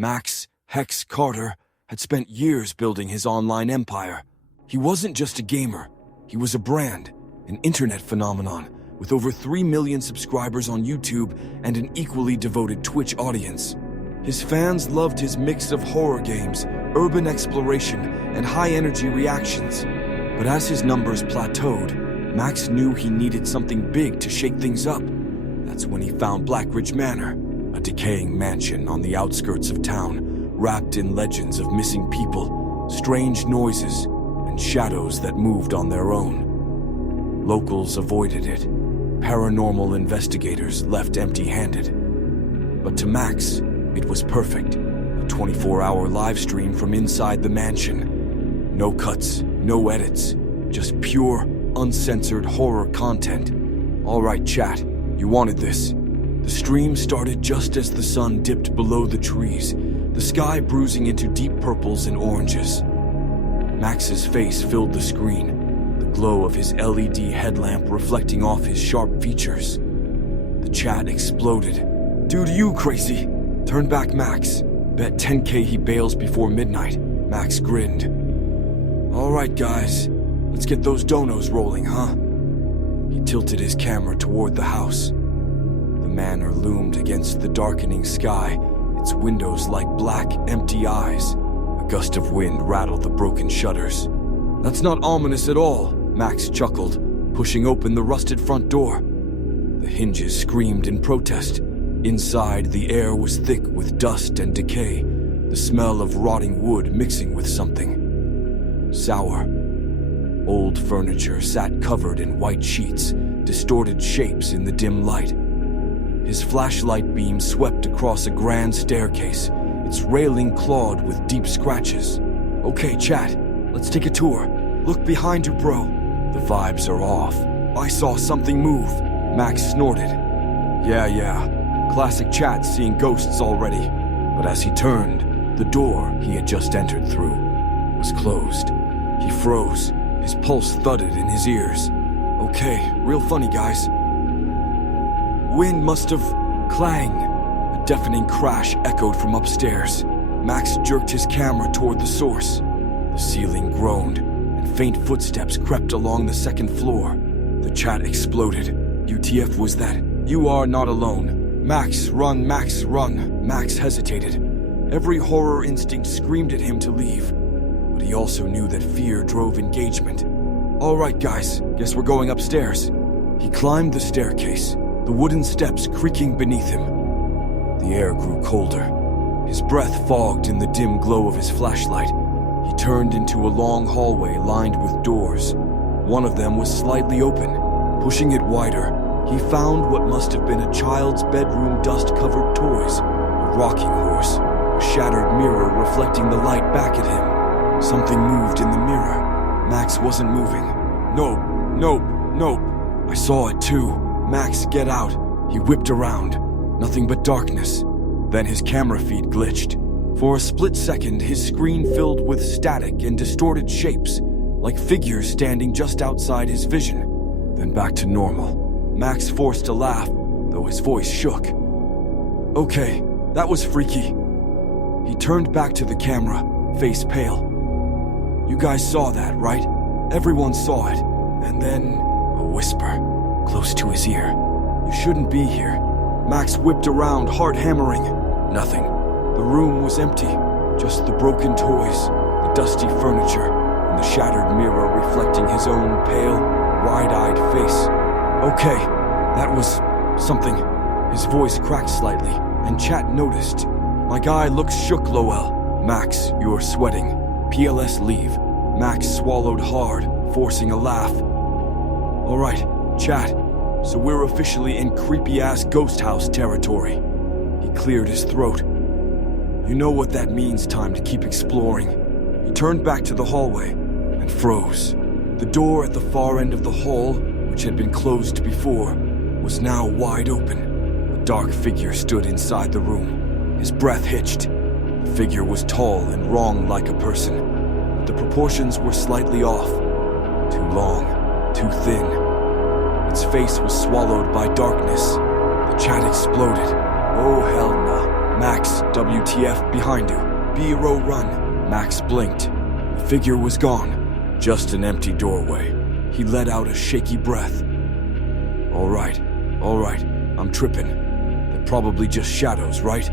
Max Hex Carter had spent years building his online empire. He wasn't just a gamer, he was a brand, an internet phenomenon, with over 3 million subscribers on YouTube and an equally devoted Twitch audience. His fans loved his mix of horror games, urban exploration, and high-energy reactions. But as his numbers plateaued, Max knew he needed something big to shake things up. That's when he found Blackridge Manor, a decaying mansion on the outskirts of town, wrapped in legends of missing people, strange noises, and shadows that moved on their own. Locals avoided it. Paranormal investigators left empty-handed. But to Max, it was perfect. A 24-hour live stream from inside the mansion. No cuts, no edits, just pure, uncensored horror content. All right, chat, you wanted this. The stream started just as the sun dipped below the trees, the sky bruising into deep purples and oranges. Max's face filled the screen, the glow of his LED headlamp reflecting off his sharp features. The chat exploded. "Dude, you crazy? Turn back Max. Bet 10K he bails before midnight." Max grinned. "All right, guys, let's get those donos rolling, huh?" He tilted his camera toward the house. The manor loomed against the darkening sky, its windows like black, empty eyes. A gust of wind rattled the broken shutters. "That's not ominous at all," Max chuckled, pushing open the rusted front door. The hinges screamed in protest. Inside, the air was thick with dust and decay, the smell of rotting wood mixing with something sour. Old furniture sat covered in white sheets, distorted shapes in the dim light. His flashlight beam swept across a grand staircase, its railing clawed with deep scratches. "Okay, chat, let's take a tour. Look behind you, bro." "The vibes are off. I saw something move." Max snorted. Yeah. Classic chat seeing ghosts already. But as he turned, the door he had just entered through was closed. He froze, his pulse thudded in his ears. Okay, real funny, guys. Wind must have... Clang! A deafening crash echoed from upstairs. Max jerked his camera toward the source. The ceiling groaned, and faint footsteps crept along the second floor. The chat exploded. UTF was that. "You are not alone. Max, run, Max, run." Max hesitated. Every horror instinct screamed at him to leave. But he also knew that fear drove engagement. "All right, guys, guess we're going upstairs." He climbed the staircase, the wooden steps creaking beneath him. The air grew colder. His breath fogged in the dim glow of his flashlight. He turned into a long hallway lined with doors. One of them was slightly open. Pushing it wider, he found what must have been a child's bedroom dust-covered toys, a rocking horse, a shattered mirror reflecting the light back at him. Something moved in the mirror. Max wasn't moving. Nope. I saw it too. "Max, get out." He whipped around. Nothing but darkness. Then his camera feed glitched. For a split second, his screen filled with static and distorted shapes, like figures standing just outside his vision. Then back to normal. Max forced a laugh, though his voice shook. "Okay, that was freaky." He turned back to the camera, face pale. "You guys saw that, right? Everyone saw it." And then, a whisper, close to his ear. "You shouldn't be here." Max whipped around, heart hammering. Nothing. The room was empty. Just the broken toys, the dusty furniture, and the shattered mirror reflecting his own pale, wide-eyed face. "Okay, that was something." His voice cracked slightly, and chat noticed. "My guy looks shook, Lowell." "Max, you're sweating. PLS leave." Max swallowed hard, forcing a laugh. "All right, chat, so we're officially in creepy-ass ghost house territory." He cleared his throat. "You know what that means, time to keep exploring." He turned back to the hallway and froze. The door at the far end of the hall, which had been closed before, was now wide open. A dark figure stood inside the room. His breath hitched. The figure was tall and wrong like a person, but the proportions were slightly off. Too long, too thin. Its face was swallowed by darkness. The chat exploded. "Oh hell nah." Max, WTF, behind you. B-row run. Max blinked. The figure was gone. Just an empty doorway. He let out a shaky breath. All right, I'm tripping. They're probably just shadows, right?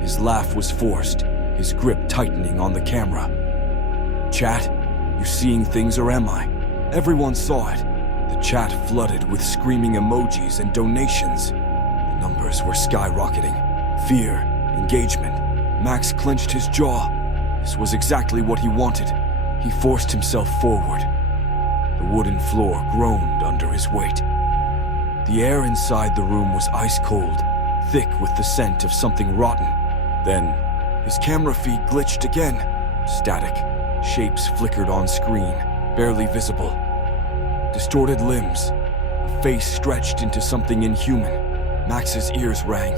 His laugh was forced, his grip tightening on the camera. Chat, you seeing things or am I? Everyone saw it. The chat flooded with screaming emojis and donations. The numbers were skyrocketing. Fear, engagement. Max clenched his jaw. This was exactly what he wanted. He forced himself forward. The wooden floor groaned under his weight. The air inside the room was ice cold, thick with the scent of something rotten. Then, his camera feed glitched again. Static. Shapes flickered on screen, barely visible. Distorted limbs. A face stretched into something inhuman. Max's ears rang.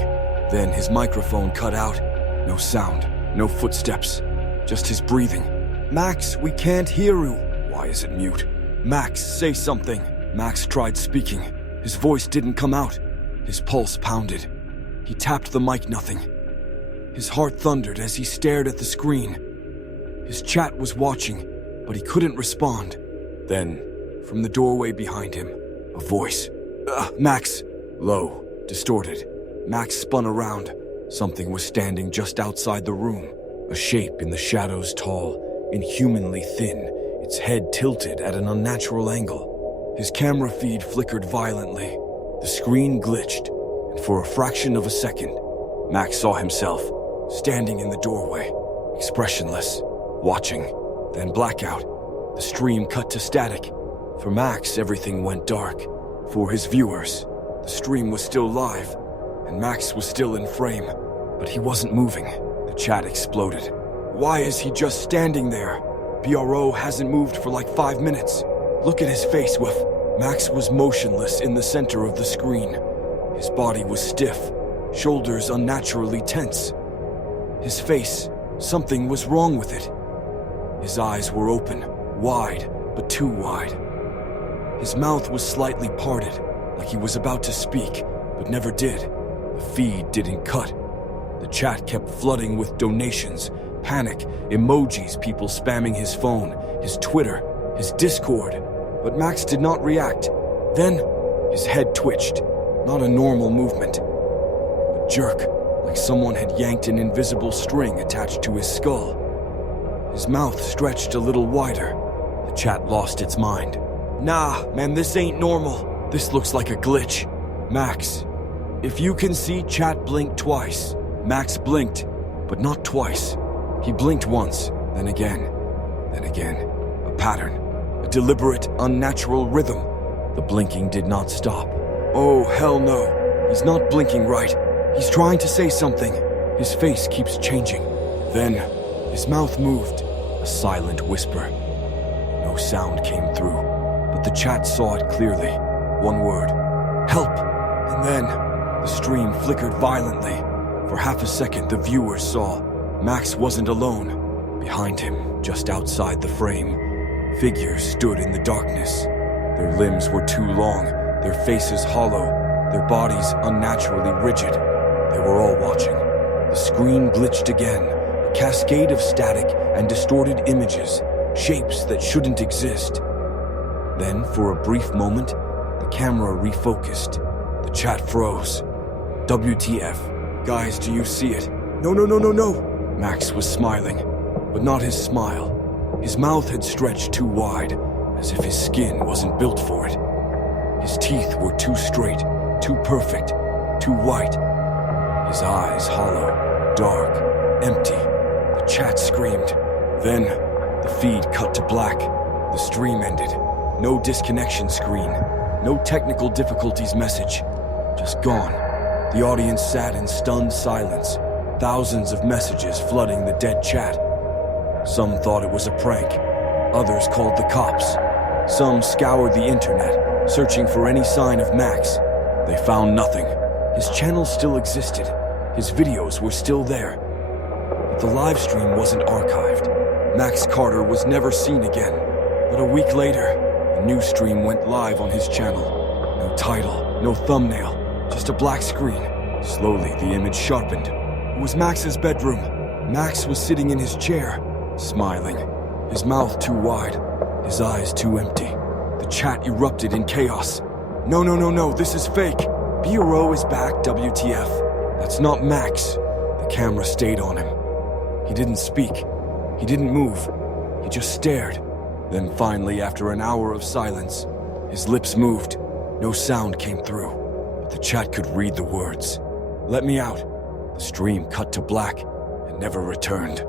Then his microphone cut out. No sound, no footsteps, just his breathing. Max, we can't hear you. Why is it mute? Max, say something. Max tried speaking. His voice didn't come out. His pulse pounded. He tapped the mic, nothing. His heart thundered as he stared at the screen. His chat was watching, but he couldn't respond. Then, from the doorway behind him, a voice. Max! Low, distorted. Max spun around. Something was standing just outside the room. A shape in the shadows, tall, inhumanly thin, its head tilted at an unnatural angle. His camera feed flickered violently. The screen glitched, and for a fraction of a second, Max saw himself standing in the doorway, expressionless, watching, then blackout. The stream cut to static. For Max, everything went dark. For his viewers, the stream was still live, and Max was still in frame, but he wasn't moving. The chat exploded. Why is he just standing there? BRO hasn't moved for like 5 minutes. Look at his face, Whiff. Max was motionless in the center of the screen. His body was stiff, shoulders unnaturally tense. His face, something was wrong with it. His eyes were open, wide, but too wide. His mouth was slightly parted, like he was about to speak, but never did. The feed didn't cut. The chat kept flooding with donations, panic, emojis, people spamming his phone, his Twitter, his Discord. But Max did not react. Then, his head twitched. Not a normal movement. A jerk, like someone had yanked an invisible string attached to his skull. His mouth stretched a little wider. The chat lost its mind. Nah, man, this ain't normal. This looks like a glitch. Max, if you can see, chat blinked twice. Max blinked, but not twice. He blinked once, then again. A pattern. A deliberate, unnatural rhythm. The blinking did not stop. Oh, hell no. He's not blinking right. He's trying to say something. His face keeps changing. Then, his mouth moved. A silent whisper. No sound came through, but the chat saw it clearly. One word. Help! And then, the stream flickered violently. For half a second, the viewers saw Max wasn't alone. Behind him, just outside the frame, figures stood in the darkness. Their limbs were too long, their faces hollow, their bodies unnaturally rigid. They were all watching. The screen glitched again, a cascade of static and distorted images, shapes that shouldn't exist. Then, for a brief moment, the camera refocused. The chat froze. WTF. Guys, do you see it? No. Max was smiling, but not his smile. His mouth had stretched too wide, as if his skin wasn't built for it. His teeth were too straight, too perfect, too white. His eyes hollow, dark, empty. The chat screamed. Then, the feed cut to black. The stream ended. No disconnection screen. No technical difficulties message. Just gone. The audience sat in stunned silence. Thousands of messages flooding the dead chat. Some thought it was a prank. Others called the cops. Some scoured the internet, searching for any sign of Max. They found nothing. His channel still existed. His videos were still there. But the live stream wasn't archived. Max Carter was never seen again. But a week later, a new stream went live on his channel. No title, no thumbnail, just a black screen. Slowly, the image sharpened. It was Max's bedroom. Max was sitting in his chair, smiling, his mouth too wide, his eyes too empty. The chat erupted in chaos. No, this is fake. BRO is back, WTF. That's not Max. The camera stayed on him. He didn't speak. He didn't move. He just stared. Then finally, after an hour of silence, his lips moved. No sound came through, but the chat could read the words. Let me out. The stream cut to black and never returned.